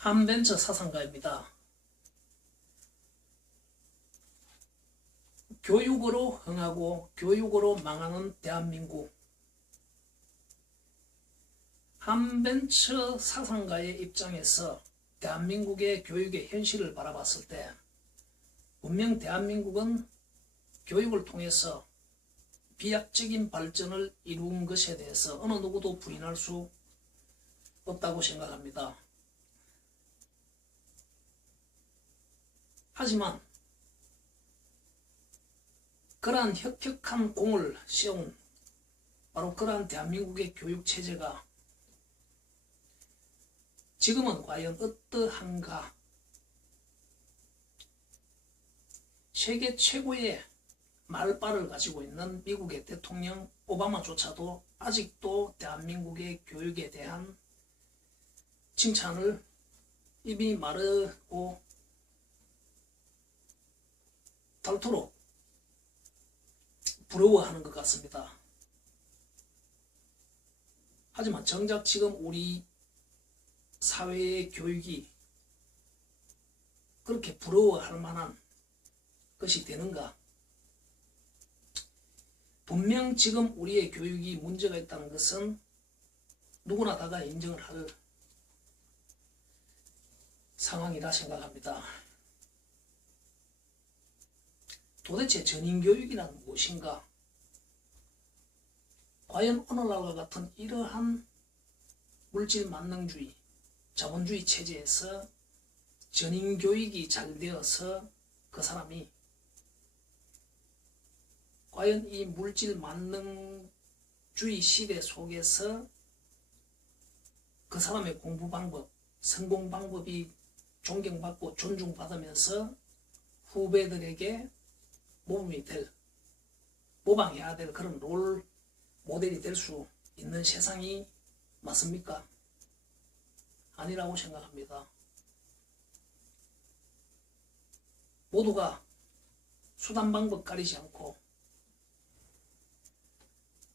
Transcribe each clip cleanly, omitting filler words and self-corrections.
한벤처 사상가입니다. 교육으로 흥하고 교육으로 망하는 대한민국. 한벤처 사상가의 입장에서 대한민국의 교육의 현실을 바라봤을 때 분명 대한민국은 교육을 통해서 비약적인 발전을 이룬 것에 대해서 어느 누구도 부인할 수 없다고 생각합니다. 하지만 그러한 혁혁한 공을 세운 바로 그러한 대한민국의 교육체제가 지금은 과연 어떠한가? 세계 최고의 말빨을 가지고 있는 미국의 대통령 오바마조차도 아직도 대한민국의 교육에 대한 칭찬을 입이 마르고 닳도록 부러워하는 것 같습니다. 하지만 정작 지금 우리 사회의 교육이 그렇게 부러워할 만한 것이 되는가? 분명 지금 우리의 교육이 문제가 있다는 것은 누구나 다가 인정을 할 상황이라 생각합니다. 도대체 전인교육이란 무엇인가? 과연 오늘날과 같은 이러한 물질 만능주의, 자본주의 체제에서 전인교육이 잘 되어서 그 사람이 과연 이 물질 만능주의 시대 속에서 그 사람의 공부 방법, 성공 방법이 존경받고 존중받으면서 후배들에게 모방해야 될 그런 롤 모델이 될 수 있는 세상이 맞습니까? 아니라고 생각합니다. 모두가 수단 방법 가리지 않고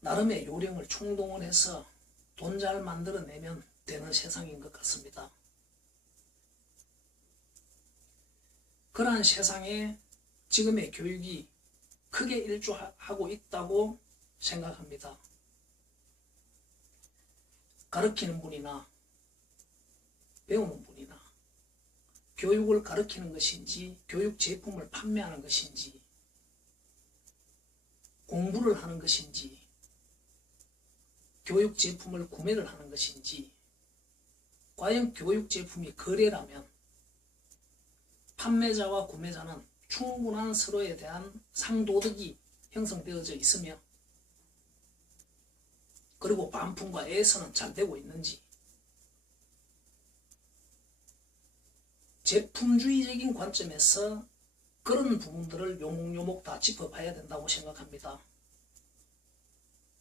나름의 요령을 총동원해서 돈 잘 만들어내면 되는 세상인 것 같습니다. 그러한 세상에 지금의 교육이 크게 일조하고 있다고 생각합니다. 가르치는 분이나 배우는 분이나 교육을 가르치는 것인지 교육 제품을 판매하는 것인지 공부를 하는 것인지 교육 제품을 구매를 하는 것인지 과연 교육 제품이 거래라면 판매자와 구매자는 충분한 서로에 대한 상도덕이 형성되어져 있으며 그리고 반품과 애선은 잘 되고 있는지 제품주의적인 관점에서 그런 부분들을 요목요목 다 짚어봐야 된다고 생각합니다.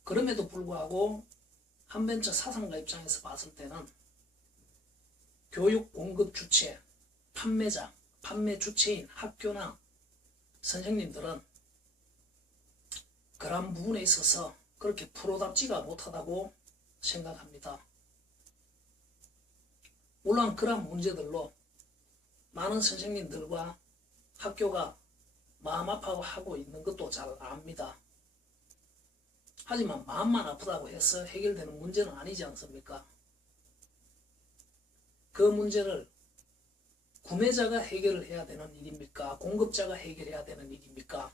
그럼에도 불구하고 한벤처 사상가 입장에서 봤을 때는 교육 공급 주체, 판매자, 판매 주체인 학교나 선생님들은 그런 부분에 있어서 그렇게 프로답지가 못하다고 생각합니다. 물론 그런 문제들로 많은 선생님들과 학교가 마음 아파하고 있는 것도 잘 압니다. 하지만 마음만 아프다고 해서 해결되는 문제는 아니지 않습니까? 그 문제를 구매자가 해결을 해야 되는 일입니까? 공급자가 해결해야 되는 일입니까?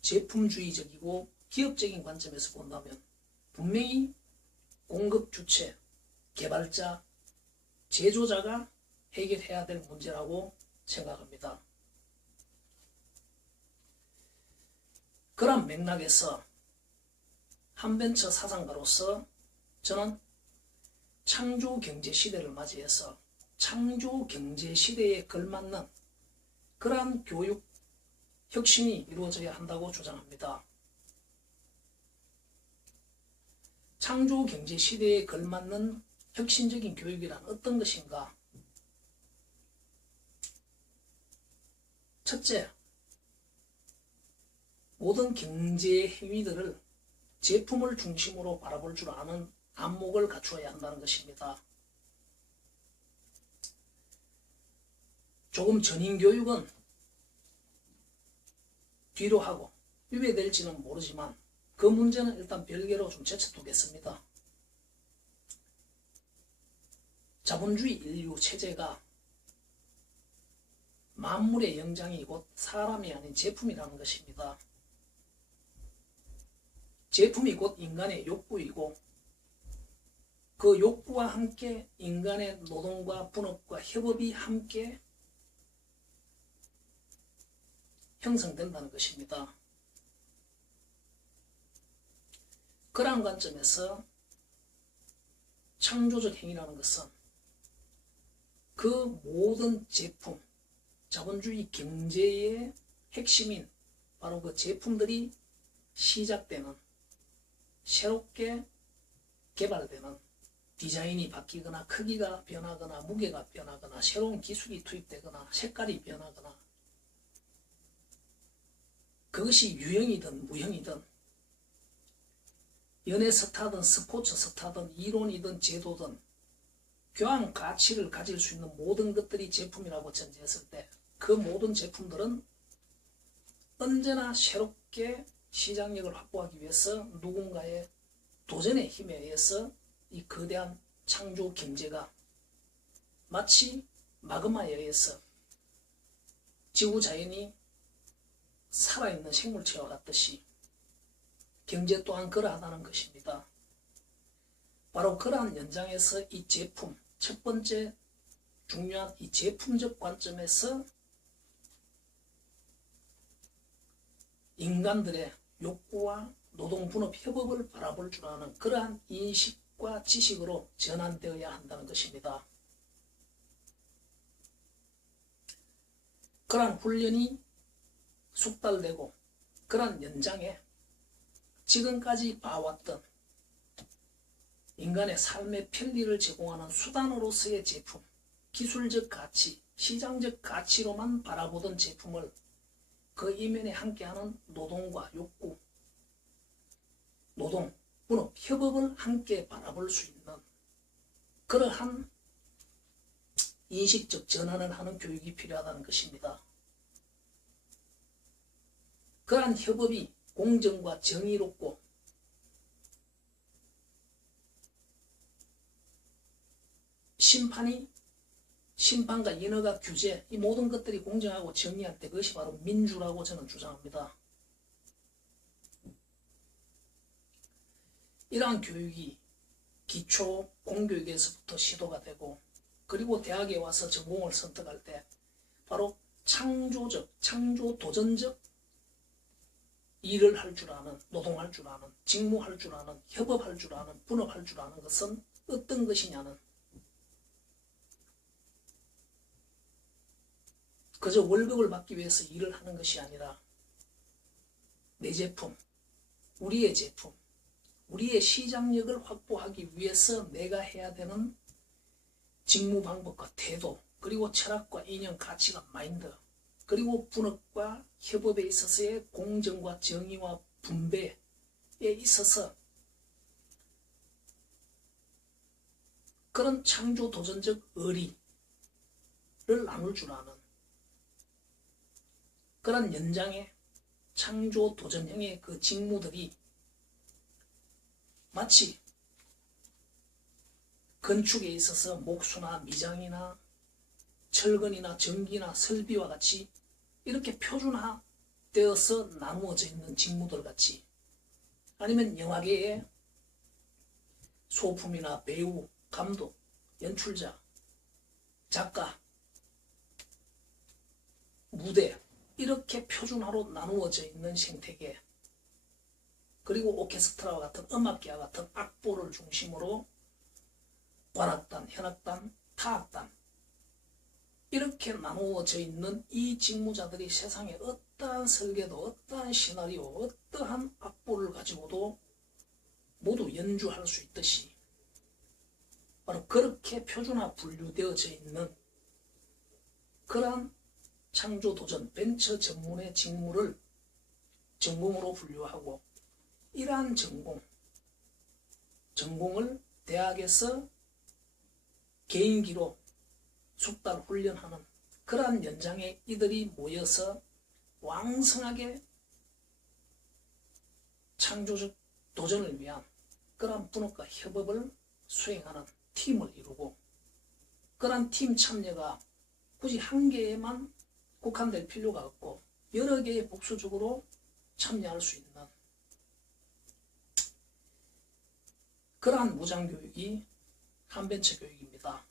제품주의적이고 기업적인 관점에서 본다면 분명히 공급 주체, 개발자, 제조자가 해결해야 될 문제라고 생각합니다. 그런 맥락에서 한벤처 사상가로서 저는 창조경제시대를 맞이해서 창조경제시대에 걸맞는 그러한 교육 혁신이 이루어져야 한다고 주장합니다. 창조경제시대에 걸맞는 혁신적인 교육이란 어떤 것인가? 첫째, 모든 경제 행위들을 제품을 중심으로 바라볼 줄 아는 안목을 갖추어야 한다는 것입니다. 조금 전인교육은 뒤로 하고 유배될지는 모르지만 그 문제는 일단 별개로 좀 제쳐두겠습니다. 자본주의 인류 체제가 만물의 영장이 곧 사람이 아닌 제품이라는 것입니다. 제품이 곧 인간의 욕구이고 그 욕구와 함께 인간의 노동과 분업과 협업이 함께 형성된다는 것입니다. 그러한 관점에서 창조적 행위라는 것은 그 모든 제품, 자본주의 경제의 핵심인 바로 그 제품들이 시작되는, 새롭게 개발되는, 디자인이 바뀌거나 크기가 변하거나 무게가 변하거나 새로운 기술이 투입되거나 색깔이 변하거나 그것이 유형이든 무형이든 연애 스타든 스포츠 스타든 이론이든 제도든 교환 가치를 가질 수 있는 모든 것들이 제품이라고 전제했을 때 그 모든 제품들은 언제나 새롭게 시장력을 확보하기 위해서 누군가의 도전의 힘에 의해서 이 거대한 창조 경제가 마치 마그마에 의해서 지구 자연이 살아있는 생물체와 같듯이 경제 또한 그러하다는 것입니다. 바로 그러한 연장에서 이 제품, 첫 번째 중요한 이 제품적 관점에서 인간들의 욕구와 노동분업 협업을 바라볼 줄 아는 그러한 인식과 지식으로 전환되어야 한다는 것입니다. 그러한 훈련이 숙달되고 그러한 연장에 지금까지 봐왔던 인간의 삶의 편리를 제공하는 수단으로서의 제품, 기술적 가치, 시장적 가치로만 바라보던 제품을 그 이면에 함께하는 노동과 욕구, 노동, 분업, 협업을 함께 바라볼 수 있는 그러한 인식적 전환을 하는 교육이 필요하다는 것입니다. 그러한 협업이 공정과 정의롭고 심판과 인허가 규제, 이 모든 것들이 공정하고 정의할 때 그것이 바로 민주라고 저는 주장합니다. 이러한 교육이 기초 공교육에서부터 시도가 되고 그리고 대학에 와서 전공을 선택할 때 바로 창조 도전적 일을 할 줄 아는, 노동할 줄 아는, 직무할 줄 아는, 협업할 줄 아는, 분업할 줄 아는 것은 어떤 것이냐는 그저 월급을 받기 위해서 일을 하는 것이 아니라 내 제품, 우리의 제품, 우리의 시장력을 확보하기 위해서 내가 해야 되는 직무 방법과 태도, 그리고 철학과 이념, 가치관, 마인드, 그리고 분업과 협업에 있어서의 공정과 정의와 분배에 있어서 그런 창조 도전적 의리를 나눌 줄 아는 그런 연장의 창조 도전형의 그 직무들이 마치 건축에 있어서 목수나 미장이나 철근이나 전기나 설비와 같이 이렇게 표준화되어서 나누어져 있는 직무들 같이, 아니면 영화계의 소품이나 배우, 감독, 연출자, 작가, 무대, 이렇게 표준화로 나누어져 있는 생태계, 그리고 오케스트라와 같은 음악계와 같은 악보를 중심으로 관악단, 현악단, 타악단, 이렇게 나누어져 있는 이 직무자들이 세상에 어떠한 설계도, 어떠한 시나리오, 어떠한 악보를 가지고도 모두 연주할 수 있듯이 바로 그렇게 표준화 분류되어져 있는 그러한 창조도전, 벤처 전문의 직무를 전공으로 분류하고, 이러한 전공을 대학에서 개인기로 숙달 훈련하는 그러한 연장에 이들이 모여서 왕성하게 창조적 도전을 위한 그러한 분업과 협업을 수행하는 팀을 이루고, 그러한 팀 참여가 굳이 한 개에만 국한될 필요가 없고 여러 개의 복수적으로 참여할 수 있는 그러한 무장교육이 한벤처 교육입니다.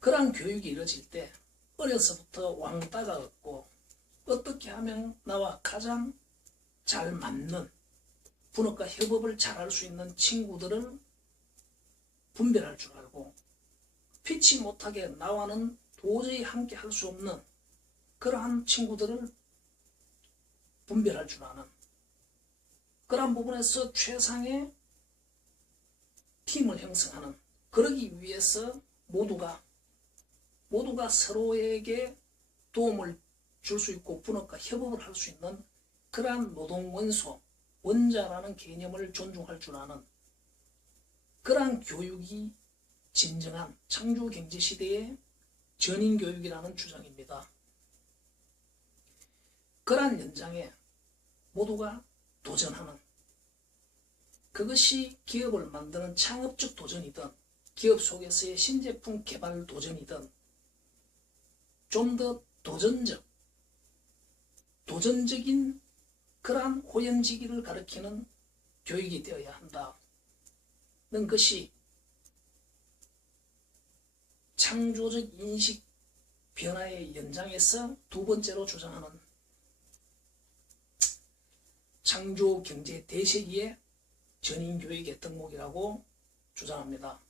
그러한 교육이 이루어질 때 어려서부터 왕따가 없고 어떻게 하면 나와 가장 잘 맞는 분업과 협업을 잘할 수 있는 친구들을 분별할 줄 알고, 피치 못하게 나와는 도저히 함께 할 수 없는 그러한 친구들을 분별할 줄 아는 그러한 부분에서 최상의 팀을 형성하는, 그러기 위해서 모두가 서로에게 도움을 줄 수 있고 분업과 협업을 할 수 있는 그러한 노동원소, 원자라는 개념을 존중할 줄 아는 그러한 교육이 진정한 창조경제시대의 전인교육이라는 주장입니다. 그러한 연장에 모두가 도전하는, 그것이 기업을 만드는 창업적 도전이든 기업 속에서의 신제품 개발 도전이든 좀 더 도전적인 그러한 호연지기를 가리키는 교육이 되어야 한다는 것이 창조적 인식 변화의 연장에서 두 번째로 주장하는 창조경제 대세기의 전인교육의 덕목이라고 주장합니다.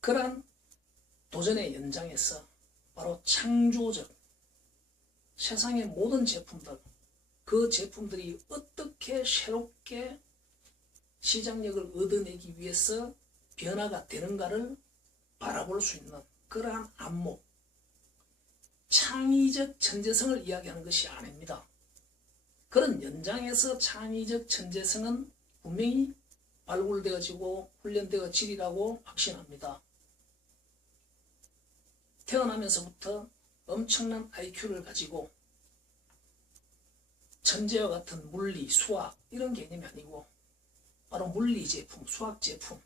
그러한 도전의 연장에서 바로 창조적 세상의 모든 제품들, 그 제품들이 어떻게 새롭게 시장력을 얻어내기 위해서 변화가 되는가를 바라볼 수 있는 그러한 안목, 창의적 천재성을 이야기하는 것이 아닙니다. 그런 연장에서 창의적 천재성은 분명히 발굴되어지고 훈련되어지리라고 확신합니다. 태어나면서부터 엄청난 IQ를 가지고 천재와 같은 물리, 수학 이런 개념이 아니고 바로 물리 제품, 수학 제품,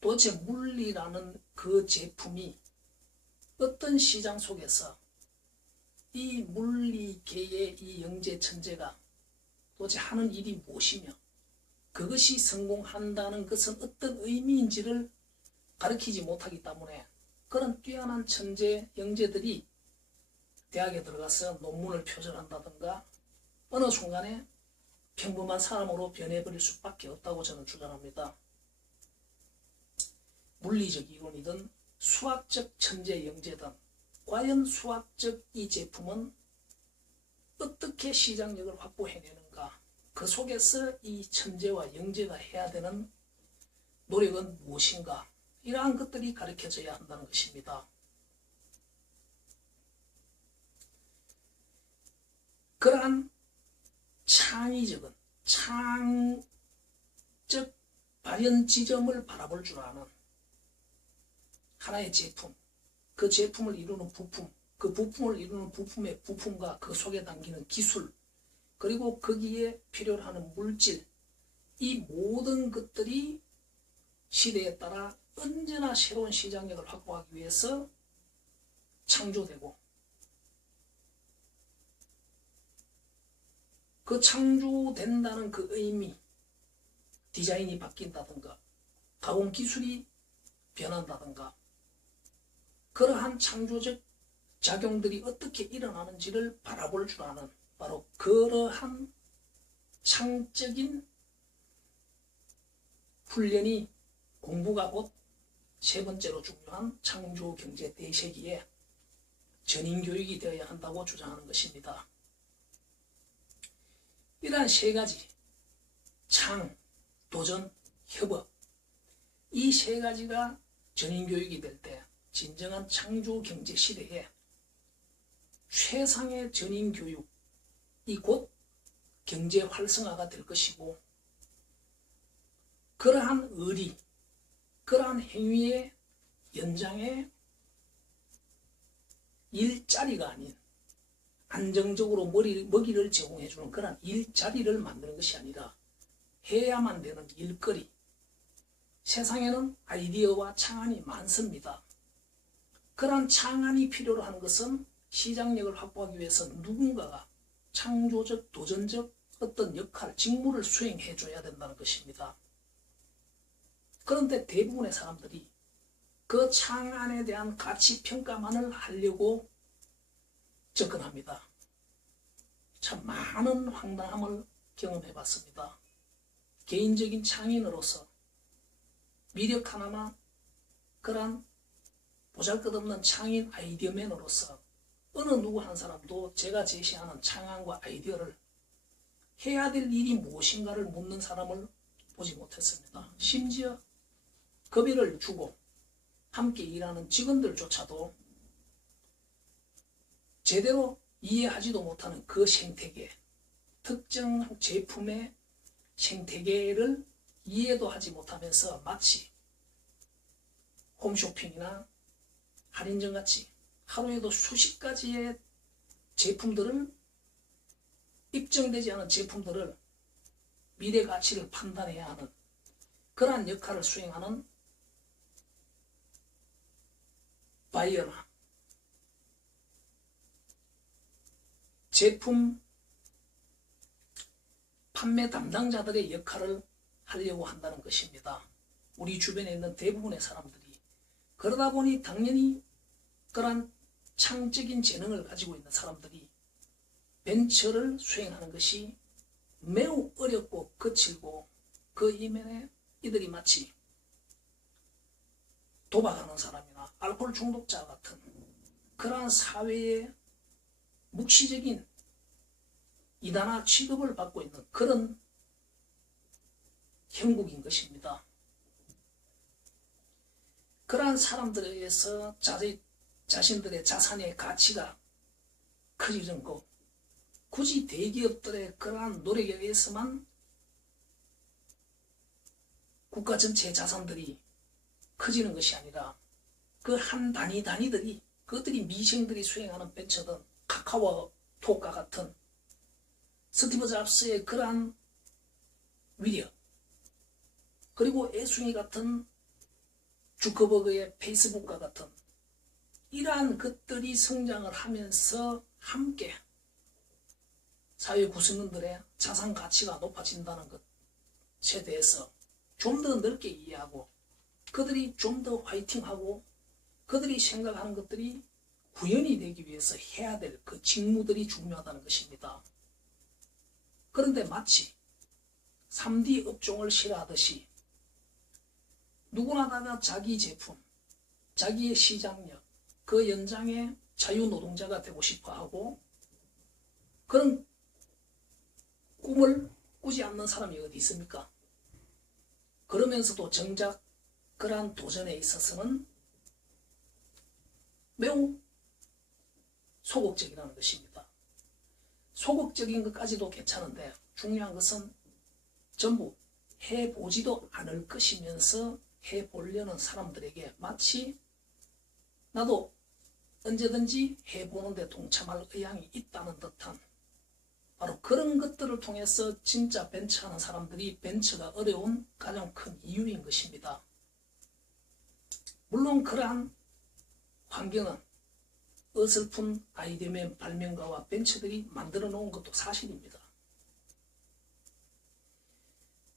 도대체 물리라는 그 제품이 어떤 시장 속에서 이 물리계의 이 영재 천재가 도대체 하는 일이 무엇이며 그것이 성공한다는 것은 어떤 의미인지를 가르치지 못하기 때문에 그런 뛰어난 천재, 영재들이 대학에 들어가서 논문을 표절한다든가 어느 순간에 평범한 사람으로 변해버릴 수밖에 없다고 저는 주장합니다. 물리적 이론이든 수학적 천재, 영재든 과연 수학적 이 제품은 어떻게 시장력을 확보해내는가, 그 속에서 이 천재와 영재가 해야 되는 노력은 무엇인가, 이러한 것들이 가르쳐져야 한다는 것입니다. 그러한 창의적인 창적 발현 지점을 바라볼 줄 아는 하나의 제품, 그 제품을 이루는 부품, 그 부품을 이루는 부품의 부품과 그 속에 담기는 기술, 그리고 거기에 필요로 하는 물질, 이 모든 것들이 시대에 따라 언제나 새로운 시장력을 확보하기 위해서 창조되고, 그 창조된다는 그 의미, 디자인이 바뀐다든가 가공 기술이 변한다든가 그러한 창조적 작용들이 어떻게 일어나는지를 바라볼 줄 아는 바로 그러한 창적인 훈련이, 공부가 곧 세 번째로 중요한 창조경제 대세기의 전인교육이 되어야 한다고 주장하는 것입니다. 이러한 세 가지, 창, 도전, 협업, 이 세 가지가 전인교육이 될 때 진정한 창조경제 시대에 최상의 전인교육이 곧 경제 활성화가 될 것이고, 그러한 의리, 그러한 행위의 연장에 일자리가 아닌 안정적으로 먹이를 제공해주는 그런 일자리를 만드는 것이 아니라 해야만 되는 일거리. 세상에는 아이디어와 창안이 많습니다. 그런 창안이 필요로 하는 것은 시장력을 확보하기 위해서 누군가가 창조적, 도전적 어떤 역할, 직무를 수행해 줘야 된다는 것입니다. 그런데 대부분의 사람들이 그 창안에 대한 가치평가만을 하려고 접근합니다. 참 많은 황당함을 경험해 봤습니다. 개인적인 창인으로서 미력 하나만 그런 보잘것없는 창인 아이디어맨으로서 어느 누구 한 사람도 제가 제시하는 창안과 아이디어를 해야 될 일이 무엇인가를 묻는 사람을 보지 못했습니다. 심지어 급여를 주고 함께 일하는 직원들조차도 제대로 이해하지도 못하는 그 생태계, 특정 제품의 생태계를 이해도 하지 못하면서 마치 홈쇼핑이나 할인점같이 하루에도 수십 가지의 제품들을, 입증되지 않은 제품들을 미래 가치를 판단해야 하는 그러한 역할을 수행하는 바이어나 제품 판매 담당자들의 역할을 하려고 한다는 것입니다. 우리 주변에 있는 대부분의 사람들이. 그러다 보니 당연히 그러한 창적인 재능을 가지고 있는 사람들이 벤처를 수행하는 것이 매우 어렵고 거칠고 그 이면에 이들이 마치 도박하는 사람이나 알코올 중독자 같은 그러한 사회의 묵시적인 이단화 취급을 받고 있는 그런 형국인 것입니다. 그러한 사람들에 의해서 자신들의 자산의 가치가 커지는 것, 굳이 대기업들의 그러한 노력에 의해서만 국가 전체의 자산들이 커지는 것이 아니라 그 한 단위들이 그들이 미생들이 수행하는 벤처든 카카오톡과 같은 스티브 잡스의 그러한 위력, 그리고 애숭이 같은 주커버그의 페이스북과 같은 이러한 것들이 성장을 하면서 함께 사회 구성원들의 자산 가치가 높아진다는 것에 대해서 좀 더 넓게 이해하고 그들이 좀 더 화이팅하고 그들이 생각하는 것들이 구현이 되기 위해서 해야 될 그 직무들이 중요하다는 것입니다. 그런데 마치 3D 업종을 싫어하듯이 누구나 다가 자기 제품, 자기의 시장력, 그 연장의 자유노동자가 되고 싶어하고 그런 꿈을 꾸지 않는 사람이 어디 있습니까? 그러면서도 정작 그러한 도전에 있어서는 매우 소극적이라는 것입니다. 소극적인 것까지도 괜찮은데 중요한 것은 전부 해보지도 않을 것이면서 해보려는 사람들에게 마치 나도 언제든지 해보는데 동참할 의향이 있다는 듯한 바로 그런 것들을 통해서 진짜 벤처하는 사람들이 벤처가 어려운 가장 큰 이유인 것입니다. 물론 그러한 환경은 어설픈 아이디어맨 발명가와 벤처들이 만들어 놓은 것도 사실입니다.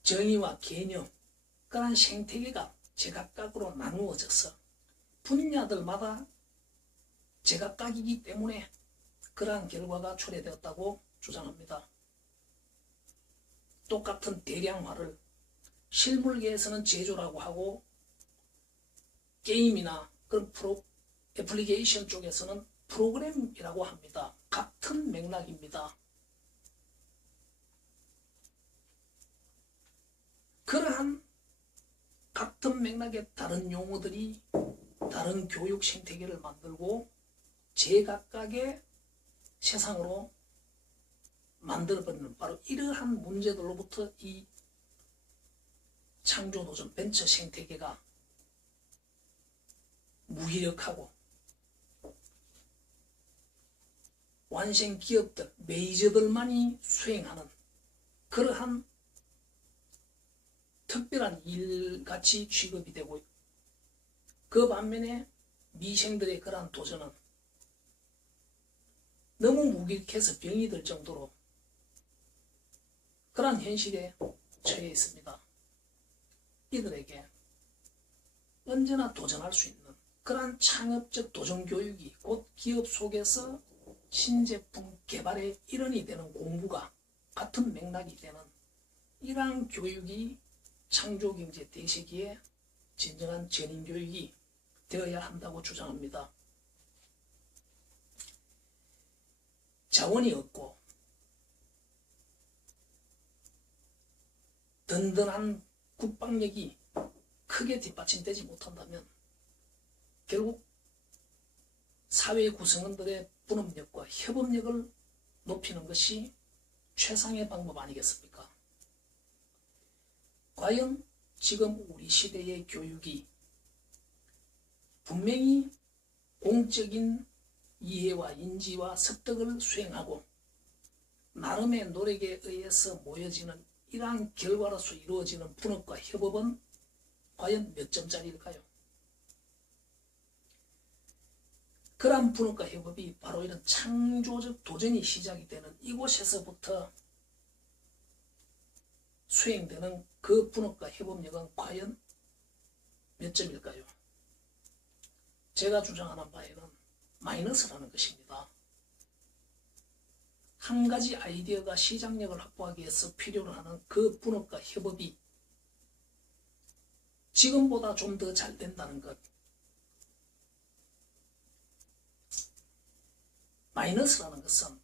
정의와 개념, 그러한 생태계가 제각각으로 나누어져서 분야들마다 제각각이기 때문에 그러한 결과가 초래되었다고 주장합니다. 똑같은 대량화를 실물계에서는 제조라고 하고 게임이나 그런 애플리케이션 쪽에서는 프로그램이라고 합니다. 같은 맥락입니다. 그러한 같은 맥락의 다른 용어들이 다른 교육 생태계를 만들고 제각각의 세상으로 만들어버리는 바로 이러한 문제들로부터 이 창조도전 벤처 생태계가 무기력하고 완생 기업들, 메이저들만이 수행하는 그러한 특별한 일같이 취급이 되고 있고, 그 반면에 미생들의 그러한 도전은 너무 무기력해서 병이 들 정도로 그러한 현실에 처해 있습니다. 이들에게 언제나 도전할 수 있는 그러한 창업적 도전교육이 곧 기업 속에서 신제품 개발의 일원이 되는 공부가 같은 맥락이 되는 이러한 교육이 창조경제 대세기에 진정한 전인교육이 되어야 한다고 주장합니다. 자원이 없고 든든한 국방력이 크게 뒷받침되지 못한다면 결국 사회 구성원들의 분업력과 협업력을 높이는 것이 최상의 방법 아니겠습니까? 과연 지금 우리 시대의 교육이 분명히 공적인 이해와 인지와 습득을 수행하고 나름의 노력에 의해서 모여지는 이러한 결과로서 이루어지는 분업과 협업은 과연 몇 점짜리일까요? 그러한 분업과 협업이 바로 이런 창조적 도전이 시작이 되는 이곳에서부터 수행되는 그 분업과 협업력은 과연 몇 점일까요? 제가 주장하는 바에는 마이너스라는 것입니다. 한 가지 아이디어가 시장력을 확보하기 위해서 필요로 하는 그 분업과 협업이 지금보다 좀 더 잘 된다는 것, 마이너스라는 것은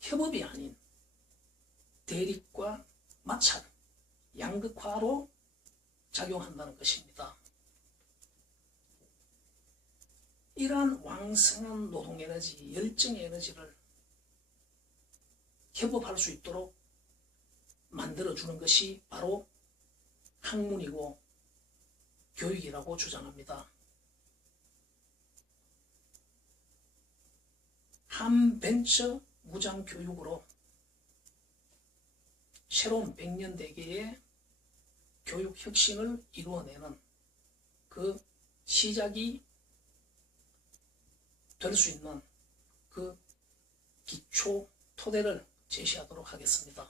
협업이 아닌 대립과 마찰, 양극화로 작용한다는 것입니다. 이러한 왕성한 노동에너지, 열정의 에너지를 협업할 수 있도록 만들어주는 것이 바로 학문이고 교육이라고 주장합니다. 한벤처 무장교육으로 새로운 100년대계의 교육혁신을 이루어내는 그 시작이 될 수 있는 그 기초 토대를 제시하도록 하겠습니다.